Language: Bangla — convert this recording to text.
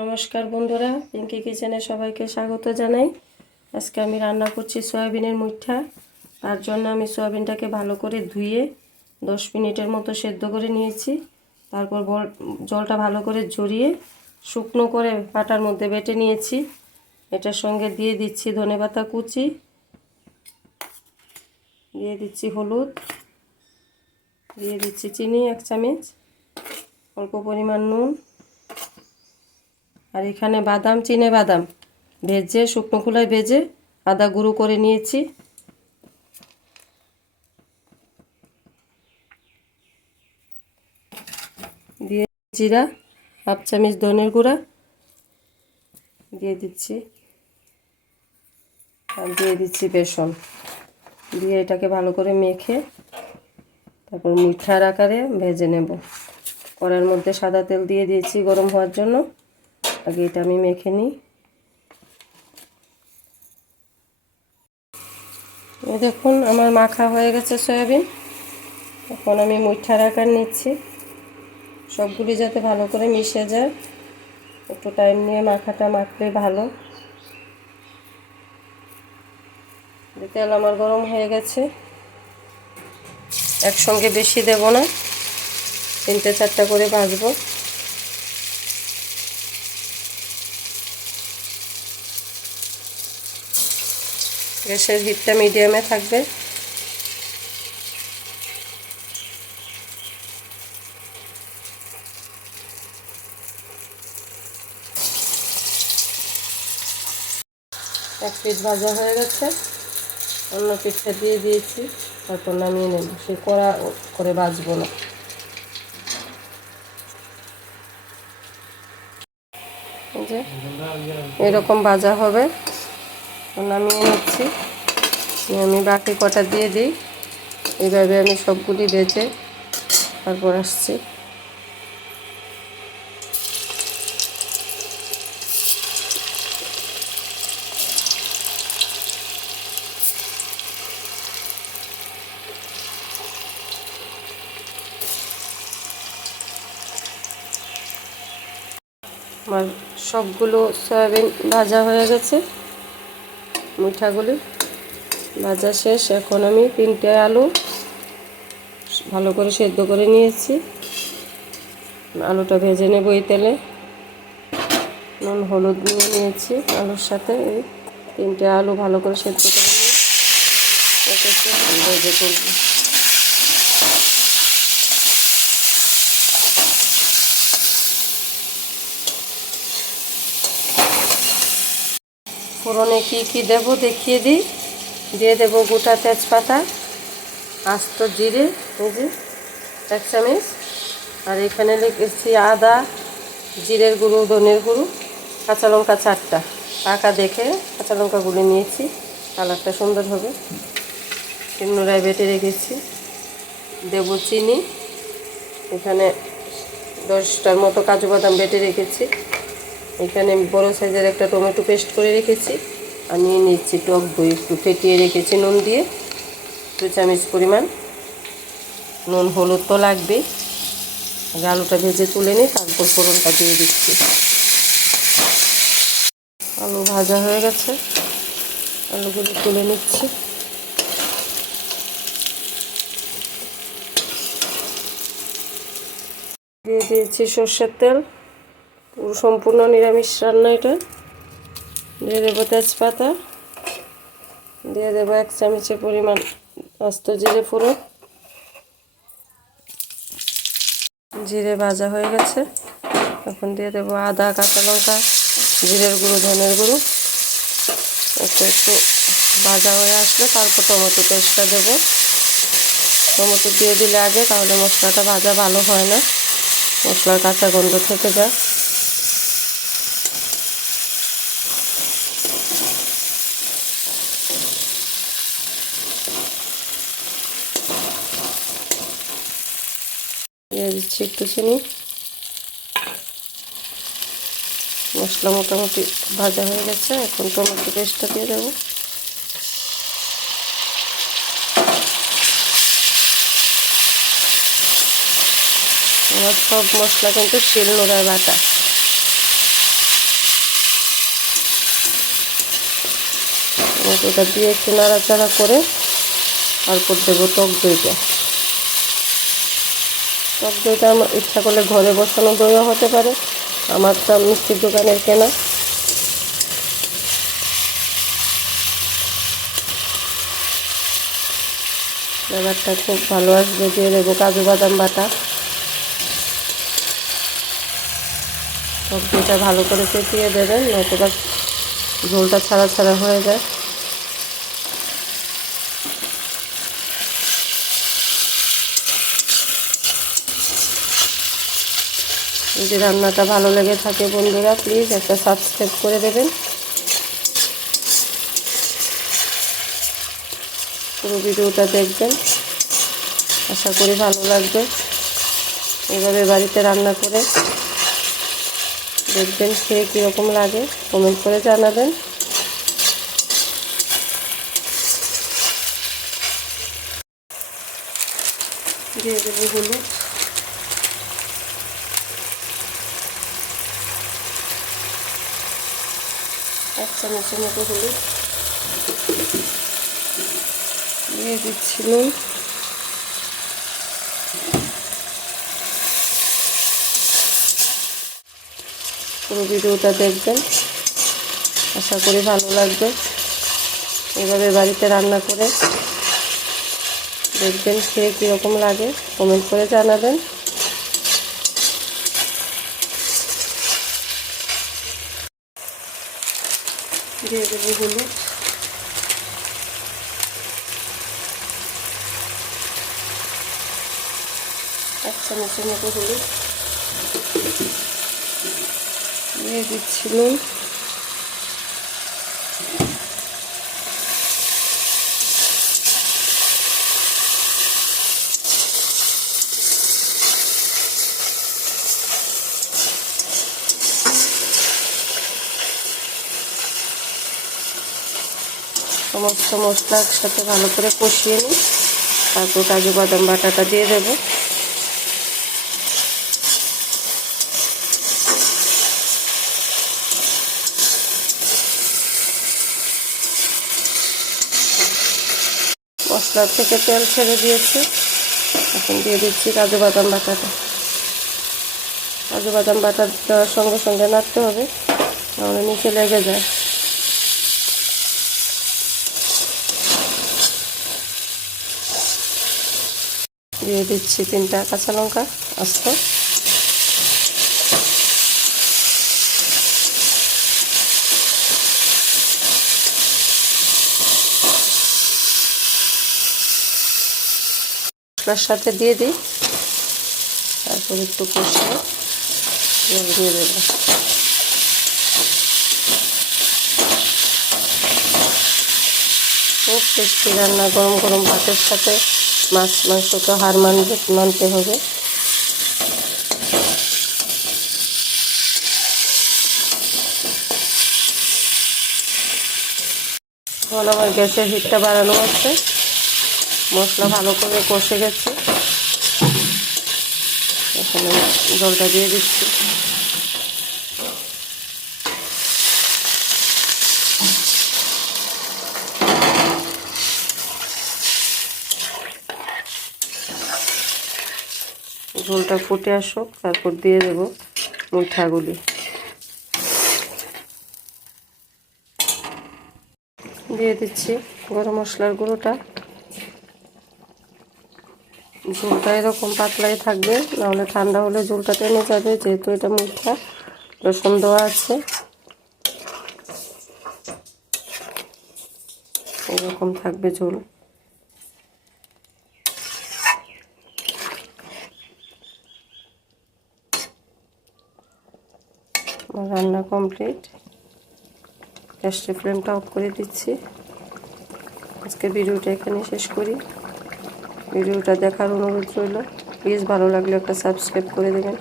নমস্কার বন্ধুরা, পিঙ্কি কিচেনে সবাইকে স্বাগত জানাই। আজকে আমি রান্না করছি সয়াবিনের মুইঠা। তার জন্য আমি সয়াবিনটাকে ভালো করে ধুয়ে 10 মিনিটের মতো সেদ্ধ করে নিয়েছি। তারপর জলটা ভালো করে ঝরিয়ে শুকনো করে পাটার মধ্যে বেটে নিয়েছি। এটার সঙ্গে দিয়ে দিচ্ছি ধনেপাতা কুচি, দিয়ে দিচ্ছি হলুদ, দিয়ে দিচ্ছি চিনি 1 চামচ, অল্প পরিমাণ নুন, আর এখানে চিনে বাদাম ভেজে শুকনো খোলায় ভেজে আদা গুঁড়ো করে নিয়েছি। দিয়ে জিরা 1/2 চামচ, ধনের গুঁড়া দিয়ে দিচ্ছি, আর দিয়ে দিচ্ছি বেসন। দিয়ে এটাকে ভালো করে মেখে তারপর মুঠার আকারে ভেজে নেব। কড়াইয়ের মধ্যে সাদা তেল দিয়ে দিয়েছি গরম হওয়ার জন্য। আগে এটা আমি মেখে নিই। দেখুন আমার মাখা হয়ে গেছে সয়াবিন। এখন আমি মুঠার আকার নিচ্ছি। সবগুলি যাতে ভালো করে মিশে যায়, একটু টাইম নিয়ে মাখাটা মাখলে ভালো। তেল আমার গরম হয়ে গেছে। একসঙ্গে বেশি দেব না, 3-4টা করে ভাজবো। গ্যাসের হিটটা মিডিয়ামে থাকবে। এক পিঠ ভাজা হয়ে গেছে, অন্য পিঠটা দিয়ে দিয়েছি। তারপর নামিয়ে নেব। সে কড়া করে ভাজবো না। যে এরকম ভাজা হবে, নামিয়ে নিচ্ছি। আমি বাকি কটা দিয়ে দিই। এইভাবে আমি সবগুলি ভেজে তারপর আসছি। আমার সবগুলো সয়াবিন ভাজা হয়ে গেছে। মুঠাগুলি ভাজা শেষ। এখন আমি 3টে আলু ভালো করে সেদ্ধ করে নিয়েছি। আলুটা ভেজে নেব এই তেলে। নুন হলুদ নিয়ে নিয়েছি আলুর সাথে। এই 3টে আলু ভালো করে সেদ্ধ করে নিয়ে ভেজে তুলব। ফোড়নে কি দেব দেখিয়ে দিই। দিয়ে দেব গোটা তেজপাতা, আস্ত জিরে 1 চামচ, আর এখানে লিখেছি আদা, জিরের গুঁড়ো, ধনের গুঁড়ো, কাঁচা লঙ্কা 4টা। পাকা দেখে কাঁচা লঙ্কা গুলে নিয়েছি, কালারটা সুন্দর হবে। শিলনোড়ায় বেটে রেখেছি। দেব চিনি। এখানে 10টার মতো কাজু বাদাম বেটে রেখেছি। এখানে বড় সাইজের একটা টমেটো পেস্ট করে রেখেছি। আর নিয়ে নিচ্ছি টক দই, একটু ফেটিয়ে রেখেছি নুন দিয়ে 2 চামচ পরিমাণ। নুন হলুদ তো লাগবেই। আলুটা ভেজে তুলে নিই, তারপর ফোড়নটা দিয়ে দিচ্ছি। আলু ভাজা হয়ে গেছে, আলুগুলো তুলে নিচ্ছি। দিয়ে দিয়েছি সর্ষের তেল। পুরো সম্পূর্ণ নিরামিষ রান্না এটা। দিয়ে দেবো তেজপাতা, দিয়ে দেবো 1 চামচের পরিমাণ আস্ত জিরে ফোড়ন। জিরে ভাজা হয়ে গেছে। এখন দিয়ে দেবো আদা, কাঁচা লঙ্কা, জিরের গুঁড়ো, ধনের গুঁড়ো। একটু ভাজা হয়ে আসলে তারপর টমেটো পেস্টটা দেবো। টমেটো দিয়ে দিলে আগে, তাহলে মশলাটা ভাজা ভালো হয় না, মশলার কাঁচা গন্ধ থেকে যায়। দিয়ে দিচ্ছি একটু চিনি। মশলা মোটামুটি ভাজা হয়ে গেছে। এখন টমেটো পেস্টটা দিয়ে দেবো। আমার সব মশলা কিন্তু শিলনোড়ায় বাটা। এটা দিয়ে একটু নাড়াচাড়া করে তারপর দেবো টক দইটা। টক দইটা আমার ইচ্ছা করলে ঘরে বসানো দইও হতে পারে, আমারটা মিষ্টির দোকানের কেনা। ফ্লেভারটা খুব ভালো আসবে। দিয়ে দেবো কাজু বাদাম বাটা। টক দইটা ভালো করে ফেটিয়ে দেবেন, নয়তোবা ঝোলটা ছাড়া ছাড়া হয়ে যায়। যদি রান্নাটা ভালো লেগে থাকে বন্ধুরা, প্লিজ একটা সাবস্ক্রাইব করে দেবেন। পুরো ভিডিওটা দেখবেন, আশা করি ভালো লাগবে। এভাবে বাড়িতে রান্না করে দেখবেন, খেয়ে কীরকম লাগে কমেন্ট করে জানাবেন। দিয়ে দেবো হলুদ, এক চামচের মতো হলুদ দিয়ে দিচ্ছি নুন। পুরো ভিডিওটা দেখবেন, আশা করি ভালো লাগবে। এভাবে বাড়িতে রান্না করে দেখবেন, খেয়ে কীরকম লাগে কমেন্ট করে জানাবেন। দিয়ে দেবো হলুদ, এক চামচের মতো হলুদ দিয়ে দিচ্ছি নুন। সমস্ত মশলা একসাথে ভালো করে কষিয়ে নিই, তারপর কাজু বাদাম বাটাটা দিয়ে দেবো। মশলার থেকে তেল ছেড়ে দিয়েছে, এখন দিয়ে দিচ্ছি কাজু বাদাম বাটাটা। কাজু বাদাম বাটা দেওয়ার সঙ্গে সঙ্গে নাড়তে হবে, নাহলে নিচে লেগে যায়। দিয়ে দিচ্ছি 3টা কাঁচা লঙ্কা আস্ত। মশলার সাথে দিয়ে দিই, তারপর একটু কষিয়ে জল দিয়ে দেব। খুব টেস্টি রান্না, গরম গরম ভাতের সাথে মাছ মাংস তো হার মানতে হবে। এখন আমার গ্যাসের হিটটা বাড়ানো আছে, মশলা ভালো করে কষে গেছে। এখানে জলটা দিয়ে দিচ্ছি। ঝোলটা ফুটে আসুক, তারপর দিয়ে দেবো মুঠাগুলি। দিয়ে দিচ্ছি গরম মশলার গুঁড়োটা। ঝোলটা এরকম পাতলাই থাকবে, নাহলে ঠান্ডা হলে ঝোলটা টেনে যাবে, যেহেতু এটা মুঠা রসুন দেওয়া আছে। এরকম থাকবে ঝোল। রান্না কমপ্লিট, গ্যাসের ফ্লেমটা অফ করে দিচ্ছি। আজকে ভিডিওটা এখানে শেষ করি। ভিডিওটা দেখার অনুরোধ রইল, প্লিজ ভালো লাগলে একটা সাবস্ক্রাইব করে দেবেন।